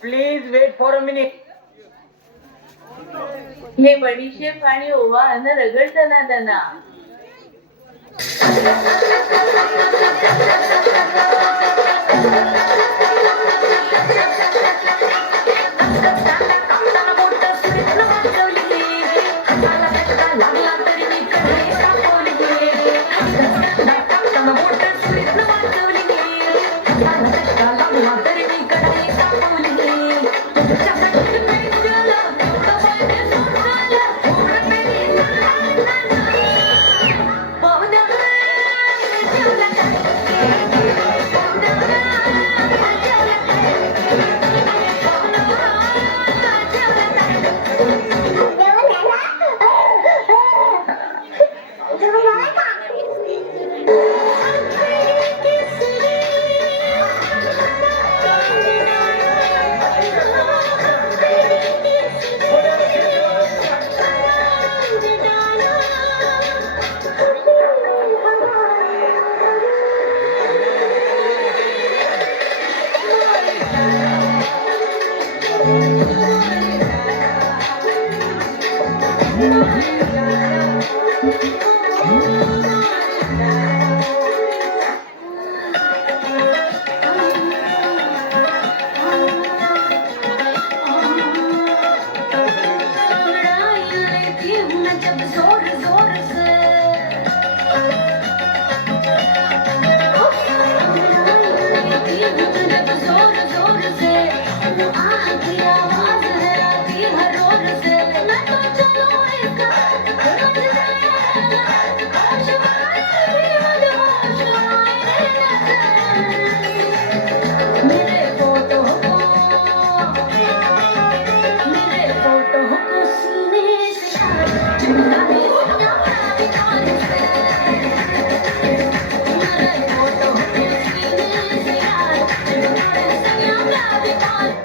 Please wait for a minute. हे बडीशेप आणि ओवा अन्न रगडताना त्यांना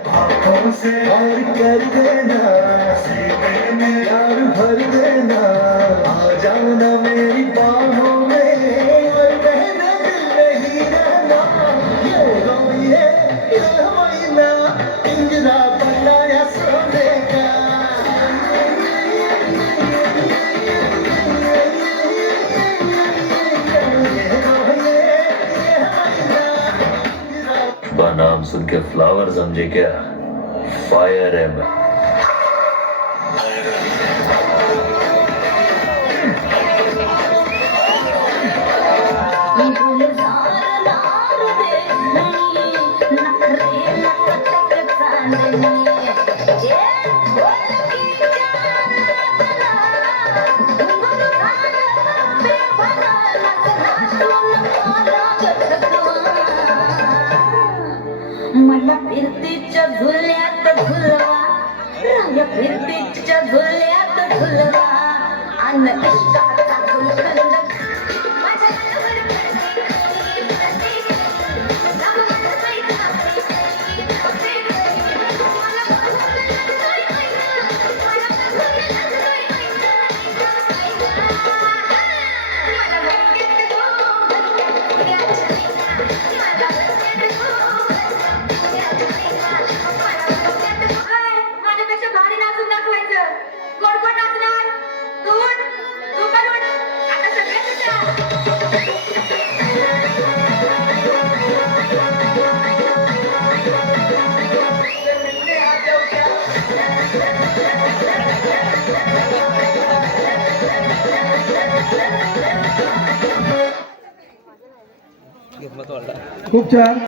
और कर देना सीने में यार भर देना आ जाना मेरी बाहों में और कहना दिल नहीं रहना ये महीना पिंजरा बनाया सोने का नाम सुन के फ्लावर समझे क्या? फायर है मैं। मला फिरतीच्या झुल्यात झुलवा राया फिरतीच्या झुल्यात झुलवा अन्न इष्टाचा झुलखंड खूप छान.